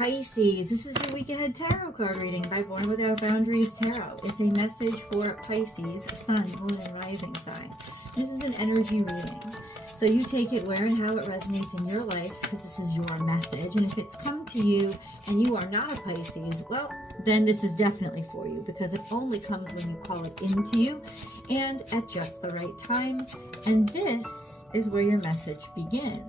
Pisces, this is your week ahead tarot card reading by Born Without Boundaries Tarot. It's a message for Pisces, sun, moon, and rising sign. This is an energy reading. So you take it where and how it resonates in your life, because this is your message. And if it's come to you and you are not a Pisces, well, then this is definitely for you, because it only comes when you call it into you and at just the right time. And this is where your message begins.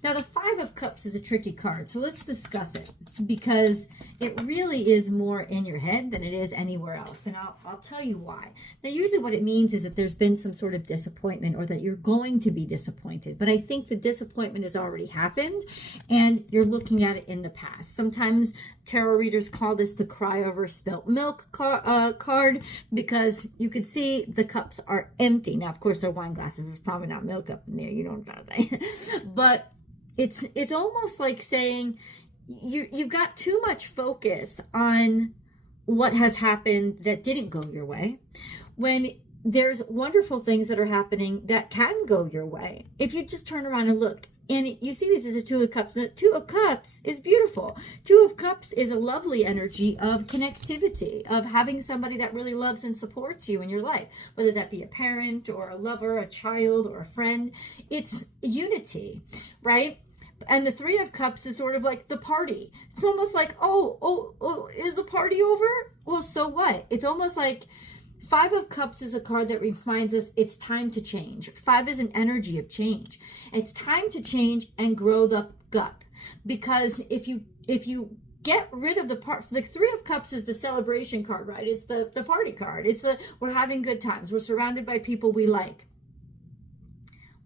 Now, the Five of Cups is a tricky card, so let's discuss it, because it really is more in your head than it is anywhere else, and I'll tell you why. Now, usually what it means is that there's been some sort of disappointment, or that you're going to be disappointed, but I think the disappointment has already happened, and you're looking at it in the past. Sometimes tarot readers call this the cry over spilt milk card, because you could see the cups are empty. Now, of course, they're wine glasses. It's probably not milk up in there. You know what I'm trying to say. But it's almost like saying you've got too much focus on what has happened that didn't go your way, when there's wonderful things that are happening that can go your way. If you just turn around and look, and you see this is a Two of Cups. The Two of Cups is beautiful. Two of Cups is a lovely energy of connectivity, of having somebody that really loves and supports you in your life, whether that be a parent or a lover, a child, or a friend. It's unity, right? And the Three of Cups is sort of like the party. It's almost like, oh, is the party over? Well, so what? It's almost like Five of Cups is a card that reminds us it's time to change. Five is an energy of change. It's time to change and grow the cup. Because if you get rid of the part, the Three of Cups is the celebration card, right? It's the party card. It's the we're having good times. We're surrounded by people we like.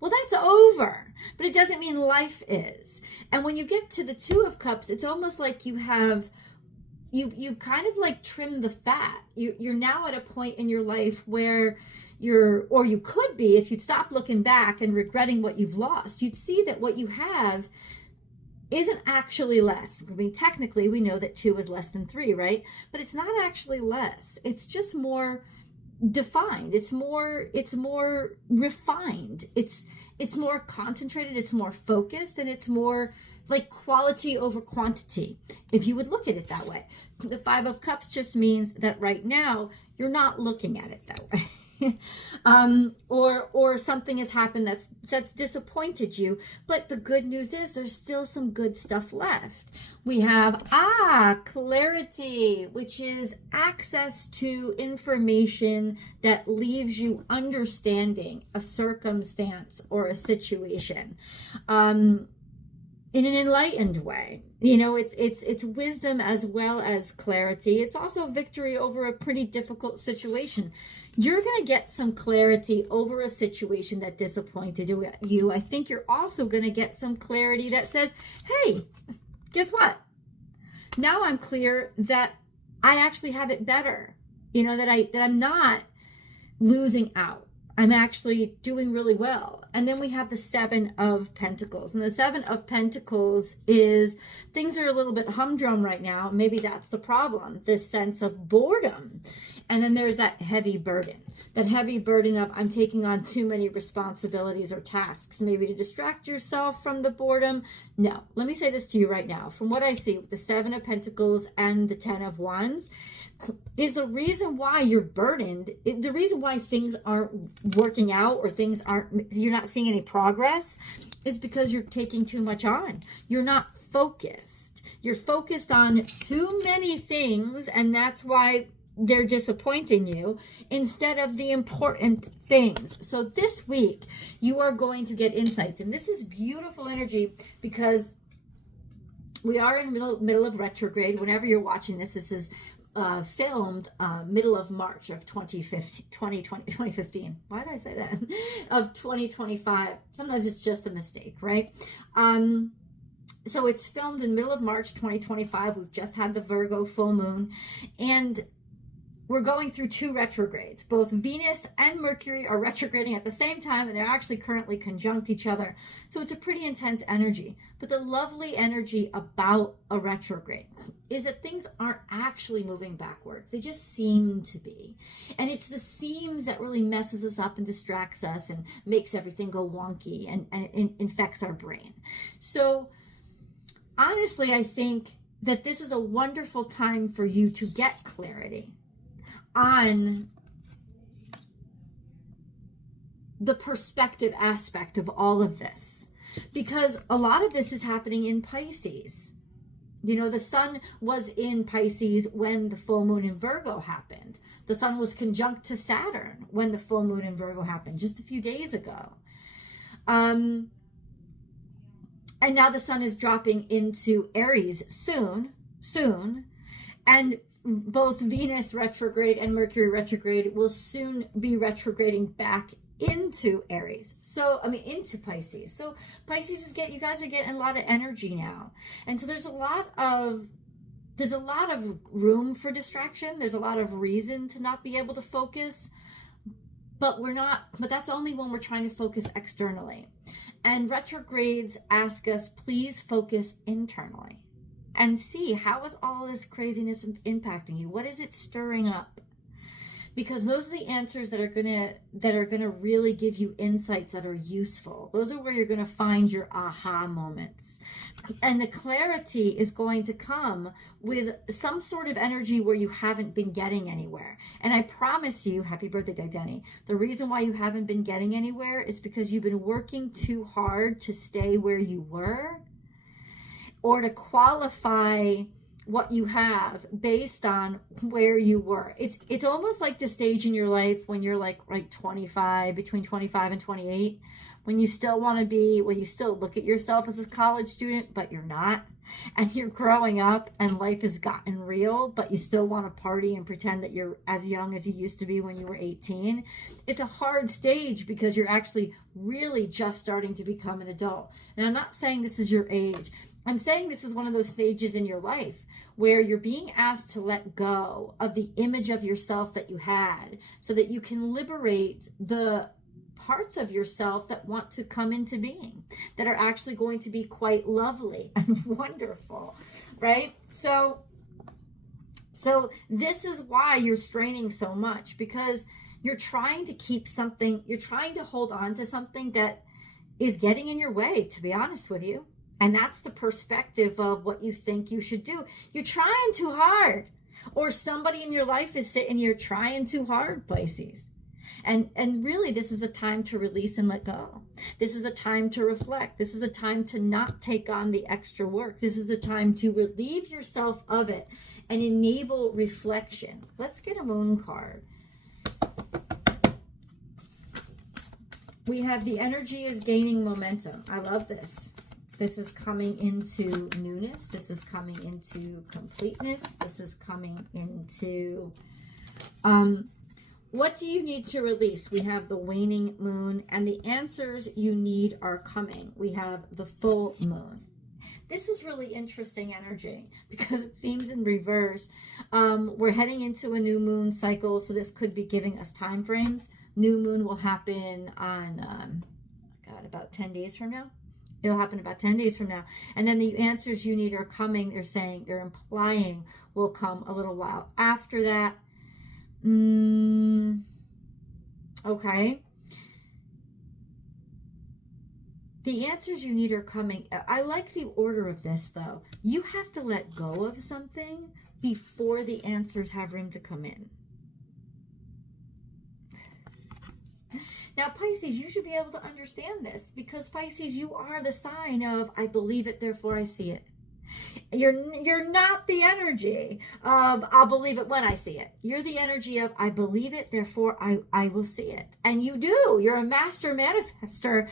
Well, that's over, but it doesn't mean life is. And when you get to the Two of Cups, it's almost like you've kind of like trimmed the fat. You're now at a point in your life where or you could be, if you'd stop looking back and regretting what you've lost, you'd see that what you have isn't actually less. I mean, technically, we know that 2 is less than 3, right? But it's not actually less. It's just more defined. It's more refined. It's more concentrated. It's more focused, and it's more like quality over quantity, if you would look at it that way. The Five of Cups just means that right now you're not looking at it that way. Or something has happened that's disappointed you, but the good news is there's still some good stuff left. We have clarity, which is access to information that leaves you understanding a circumstance or a situation in an enlightened way. You know, it's wisdom as well as clarity. It's also victory over a pretty difficult situation. You're going to get some clarity over a situation that disappointed you. I think you're also going to get some clarity that says, hey, guess what? Now I'm clear that I actually have it better. You know, that I'm not losing out. I'm actually doing really well. And then we have the Seven of Pentacles. And the Seven of Pentacles is things are a little bit humdrum right now. Maybe that's the problem, this sense of boredom. And then there's that heavy burden. That heavy burden of I'm taking on too many responsibilities or tasks, maybe to distract yourself from the boredom. No, let me say this to you right now. From what I see with the Seven of Pentacles and the Ten of Wands, is the reason why you're burdened, the reason why things aren't working out or you're not seeing any progress, is because you're taking too much on. You're not focused. You're focused on too many things, and that's why they're disappointing you instead of the important things. So this week you are going to get insights, and this is beautiful energy because we are in middle of retrograde. Whenever you're watching this is filmed middle of March of 2015. Why did I say that? Of 2025. Sometimes it's just a mistake, right? So it's filmed in middle of March 2025. We've just had the Virgo full moon, and we're going through 2 retrogrades. Both Venus and Mercury are retrograding at the same time, and they're actually currently conjunct each other. So it's a pretty intense energy. But the lovely energy about a retrograde is that things aren't actually moving backwards. They just seem to be. And it's the seems that really messes us up and distracts us and makes everything go wonky and infects our brain. So honestly, I think that this is a wonderful time for you to get clarity on the perspective aspect of all of this, because a lot of this is happening in Pisces. You know, the sun was in Pisces when the full moon in Virgo happened. The sun was conjunct to Saturn when the full moon in Virgo happened just a few days ago. And now the sun is dropping into Aries soon. And both Venus retrograde and Mercury retrograde will soon be retrograding back into Aries. So, into Pisces. So Pisces you guys are getting a lot of energy now. And so there's a lot of room for distraction. There's a lot of reason to not be able to focus, but that's only when we're trying to focus externally. And retrogrades ask us, please focus internally and see, how is all this craziness impacting you? What is it stirring up? Because those are the answers that are gonna really give you insights that are useful. Those are where you're gonna find your aha moments. And the clarity is going to come with some sort of energy where you haven't been getting anywhere. And I promise you, happy birthday, Denny, the reason why you haven't been getting anywhere is because you've been working too hard to stay where you were, or to qualify what you have based on where you were. It's almost like the stage in your life when you're like 25, between 25 and 28, when you still look at yourself as a college student, but you're not, and you're growing up and life has gotten real, but you still want to party and pretend that you're as young as you used to be when you were 18. It's a hard stage because you're actually really just starting to become an adult. And I'm not saying this is your age. I'm saying this is one of those stages in your life where you're being asked to let go of the image of yourself that you had so that you can liberate the parts of yourself that want to come into being, that are actually going to be quite lovely and wonderful, right? So this is why you're straining so much, because you're trying to keep something, you're trying to hold on to something that is getting in your way, to be honest with you. And that's the perspective of what you think you should do. You're trying too hard, or somebody in your life is sitting here trying too hard, Pisces. And really, this is a time to release and let go. This is a time to reflect. This is a time to not take on the extra work. This is a time to relieve yourself of it and enable reflection. Let's get a moon card. We have the energy is gaining momentum. I love this. This is coming into newness. This is coming into completeness. This is coming into, what do you need to release? We have the waning moon, and the answers you need are coming. We have the full moon. This is really interesting energy because it seems in reverse. We're heading into a new moon cycle, so this could be giving us time frames. New moon will happen on, about 10 days from now. It'll happen about 10 days from now. And then the answers you need are coming. They're implying will come a little while after that. Okay. The answers you need are coming. I like the order of this, though. You have to let go of something before the answers have room to come in. Now, Pisces, you should be able to understand this, because Pisces, you are the sign of I believe it, therefore I see it. You're not the energy of I'll believe it when I see it. You're the energy of I believe it, therefore I will see it. And you do. You're a master manifester.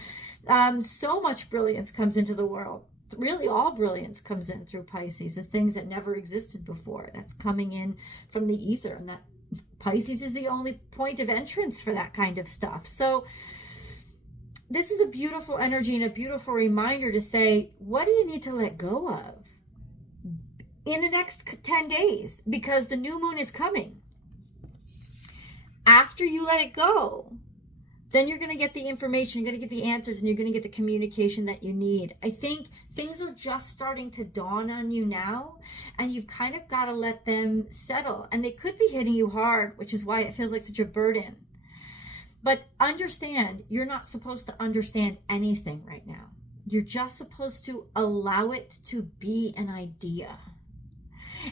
So much brilliance comes into the world. Really, all brilliance comes in through Pisces, the things that never existed before. That's coming in from the ether, and that Pisces is the only point of entrance for that kind of stuff. So this is a beautiful energy and a beautiful reminder to say, what do you need to let go of in the next 10 days? Because the new moon is coming. after you let it go, then you're going to get the information, you're going to get the answers, and you're going to get the communication that you need. I think things are just starting to dawn on you now, and you've kind of got to let them settle. And they could be hitting you hard, which is why it feels like such a burden. But understand, you're not supposed to understand anything right now. You're just supposed to allow it to be an idea.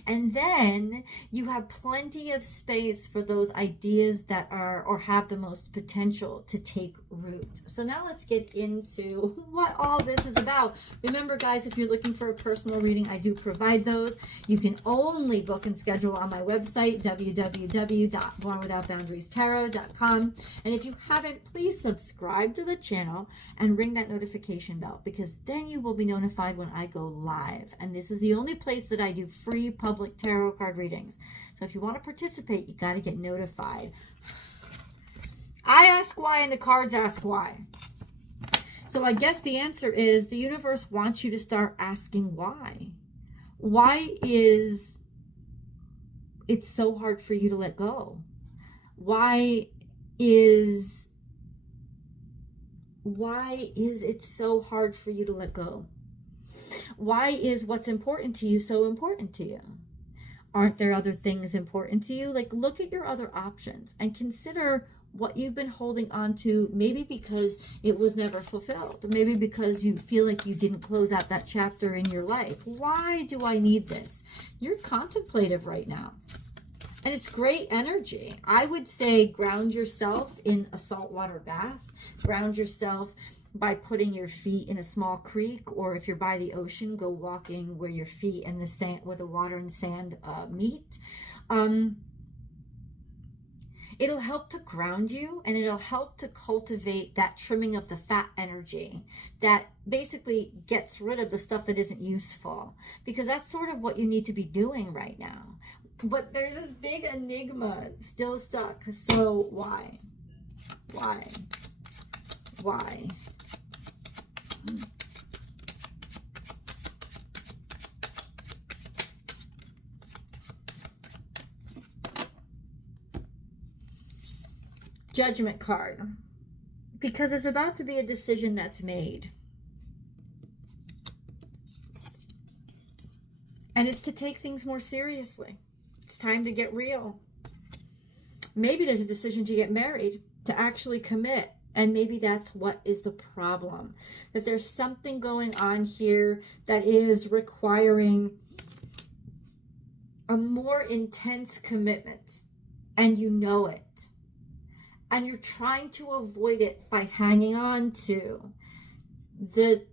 And then you have plenty of space for those ideas that are or have the most potential to take root. So now let's get into what all this is about. Remember, guys, if you're looking for a personal reading, I do provide those. You can only book and schedule on my website, www.bornwithoutboundariestarot.com. And if you haven't, please subscribe to the channel and ring that notification bell, because then you will be notified when I go live. And this is the only place that I do free public tarot card readings. So if you want to participate, you got to get notified. I ask why and the cards ask why. So I guess the answer is the universe wants you to start asking why. Why is it so hard for you to let go? Why is it so hard for you to let go? Why is what's important to you so important to you? Aren't there other things important to you? Like, look at your other options and consider what you've been holding on to, maybe because it was never fulfilled, maybe because you feel like you didn't close out that chapter in your life. Why do I need this? You're contemplative right now, and it's great energy. I would say ground yourself in a saltwater bath, ground yourself by putting your feet in a small creek, or if you're by the ocean, go walking where your feet and the sand, where the water and sand meet. It'll help to ground you, and it'll help to cultivate that trimming of the fat energy that basically gets rid of the stuff that isn't useful, because that's sort of what you need to be doing right now. But there's this big enigma still stuck. So why? Judgment card, because there's about to be a decision that's made, and it's to take things more seriously. It's time to get real. Maybe there's a decision to get married, to actually commit, and maybe that's what is the problem, that there's something going on here that is requiring a more intense commitment, and you know it. And you're trying to avoid it by hanging on to the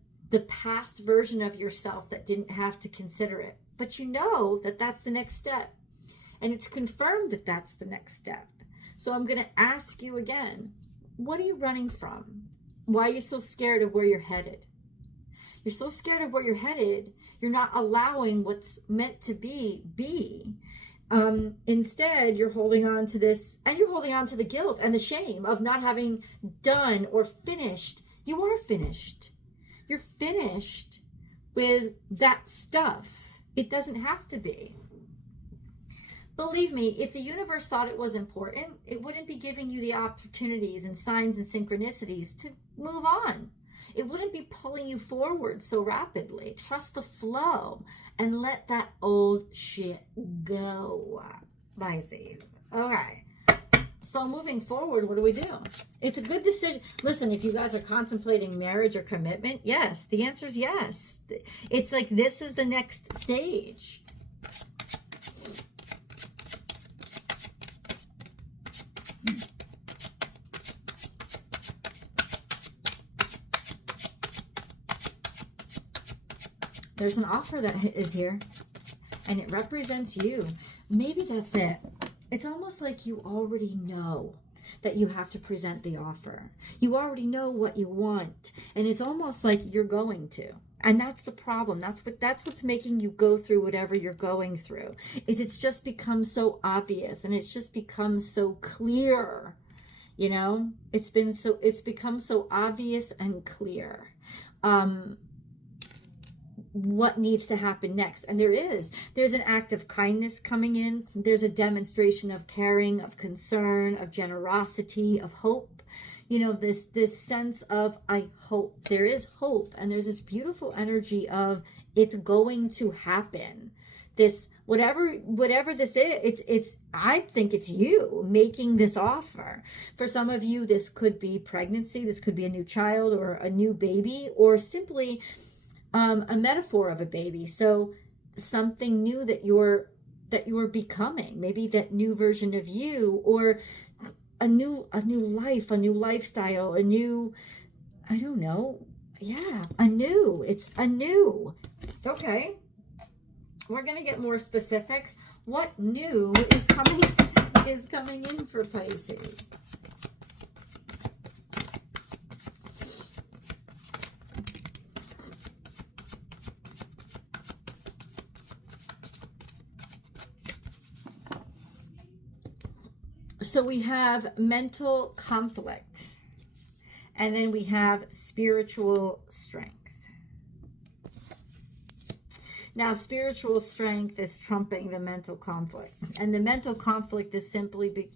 past version of yourself that didn't have to consider it. But you know that that's the next step. And it's confirmed that that's the next step. So I'm going to ask you again, what are you running from? Why are you so scared of where you're headed? You're so scared of where you're headed, you're not allowing what's meant to be. Instead, you're holding on to this, and you're holding on to the guilt and the shame of not having done or finished. You are finished. You're finished with that stuff. It doesn't have to be. Believe me, if the universe thought it was important, it wouldn't be giving you the opportunities and signs and synchronicities to move on. It wouldn't be pulling you forward so rapidly. Trust the flow and let that old shit go, Pisces. Okay. So moving forward, what do we do? It's a good decision. Listen, if you guys are contemplating marriage or commitment, yes, the answer is yes. It's like this is the next stage. There's an offer that is here, and it represents you. Maybe that's it. It's almost like you already know that you have to present the offer. You already know what you want, and it's almost like you're going to. And that's the problem. That's what's making you go through whatever you're going through. It's just become so obvious, and it's just become so clear. You know, it's become so obvious and clear. what needs to happen next. And there's an act of kindness coming in. There's a demonstration of caring, of concern, of generosity, of hope. You know, this sense of, I hope. There is hope. And there's this beautiful energy of, it's going to happen. This, whatever this is, I think it's you making this offer. For some of you, this could be pregnancy. This could be a new child or a new baby, or simply a metaphor of a baby. So something new that you're becoming, maybe that new version of you, or a new life, a new lifestyle, a new, I don't know. Yeah, it's a new. Okay. We're going to get more specifics. What new is coming in for Pisces? So we have mental conflict, and then we have spiritual strength. Now, spiritual strength is trumping the mental conflict. And the mental conflict is simply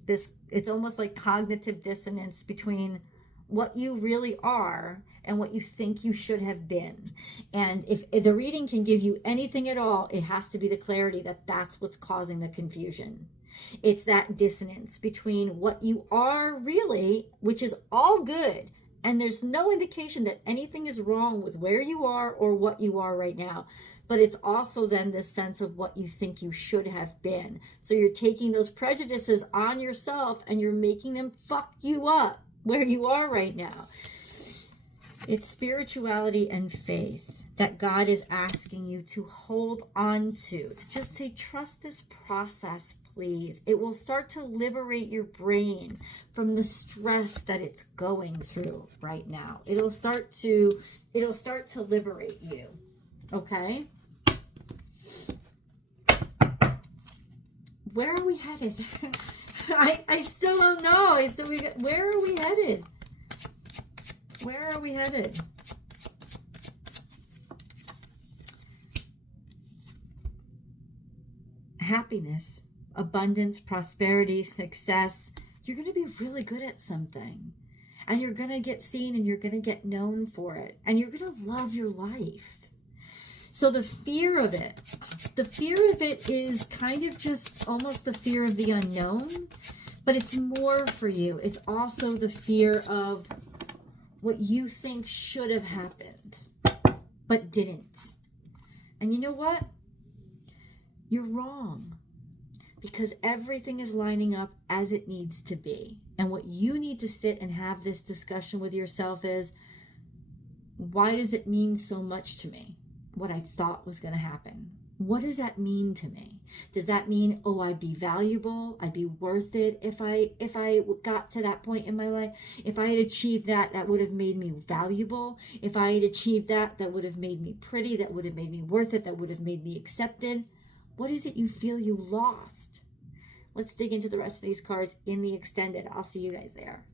it's almost like cognitive dissonance between what you really are and what you think you should have been. And if the reading can give you anything at all, it has to be the clarity that that's what's causing the confusion. It's that dissonance between what you are really, which is all good, and there's no indication that anything is wrong with where you are or what you are right now. But it's also then this sense of what you think you should have been. So you're taking those prejudices on yourself and you're making them fuck you up where you are right now. It's spirituality and faith that God is asking you to hold on to just say, trust this process, please. It will start to liberate your brain from the stress that it's going through right now. It'll start to liberate you. Okay? Where are we headed? I still don't know. Where are we headed? Where are we headed? Happiness, abundance, prosperity, success. You're going to be really good at something. And you're going to get seen and you're going to get known for it. And you're going to love your life. So the fear of it is kind of just almost the fear of the unknown, but it's more for you. It's also the fear of what you think should have happened, but didn't. And you know what? You're wrong, because everything is lining up as it needs to be. And what you need to sit and have this discussion with yourself is, why does it mean so much to me? What I thought was going to happen. What does that mean to me? Does that mean, oh, I'd be valuable, I'd be worth it if I got to that point in my life? If I had achieved that, that would have made me valuable. If I had achieved that, that would have made me pretty, that would have made me worth it, that would have made me accepted. What is it you feel you lost? Let's dig into the rest of these cards in the extended. I'll see you guys there.